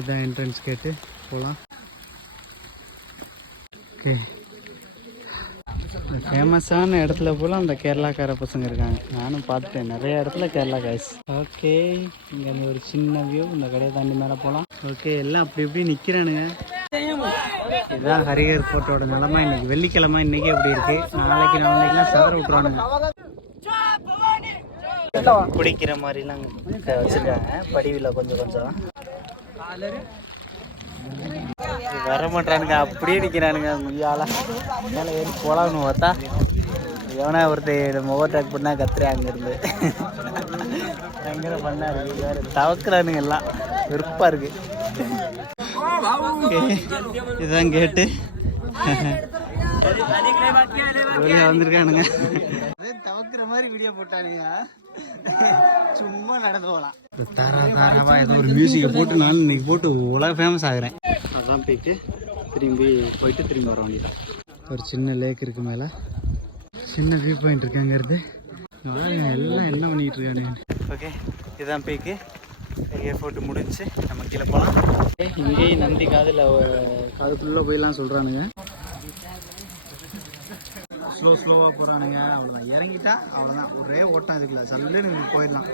இதான் என்ட்ரன்ஸ் கேட்டு போகலாம். ஓகே, ஃபேமஸான இடத்துல போல் அந்த கேரளாக்கார பசங்க இருக்காங்க. நானும் பார்த்துட்டேன் நிறைய இடத்துல கேரளா காய்ஸ். ஓகே, இங்கேருந்து ஒரு சின்ன வியூ. இந்த கடையை தாண்டி மேலே போகலாம். ஓகே, எல்லாம் அப்படி இப்படி நிற்கிறானுங்க. இதுதான் ஹரிஹர் ஃபோர்ட்டோட நிலமை. இன்னைக்கு வெள்ளிக்கிழமை, இன்னைக்கு எப்படி இருக்கு. நாளைக்கு நாளைக்குலாம் சவர விட்டுருவானுங்க. குடிக்கிற மாதிரிலாம் வச்சிருக்காங்க படிவில் கொஞ்சம் கொஞ்சம். வர மாட்டானுங்க, அப்படியே நிற்கிறானுங்க. முடியால மேலே ஏறி போலாம்னு பார்த்தா எவனா ஒருத்தர் ஓவர்டேக் பண்ணா கத்துறேன். அங்கேருந்து பயங்கர பண்ணா இருக்கு. வேறு தவக்குறானுங்க, எல்லாம் வெறுப்பாக இருக்கு. இதுதான் கேட்டு வெளியே வந்திருக்கானுங்க. தவக்குற மாதிரி வீடியோ போட்டானுங்க. சும்மா நடந்து போகலாம். தாராவா ஏதோ ஒரு மியூசிக்கை போட்டு நான் இன்னைக்கு போட்டு உலக ஃபேமஸ் ஆகிறேன். அதான் போயிட்டு திரும்பி வர வேண்டியதான். ஒரு சின்ன லேக் இருக்கு, மேலே சின்ன வியூ பாயிண்ட் இருக்காங்கிறது. எல்லாம் என்ன பண்ணிட்டு இருக்கானு. ஓகே, இதுதான் பீக்கு. ஏர்போர்ட் முடிஞ்சு நம்ம கீழே போகலாம். இங்கேயும் நந்தி காதுக்குள்ளே போயிடலாம் சொல்கிறானுங்க. ஸ்லோவாக போகிறானுங்க. அவ்வளோதான், இறங்கிட்டா அவ்வளோதான், ஒரே ஓட்டம் இருக்குல்ல, சல்லுன்னு போயிடலாம்.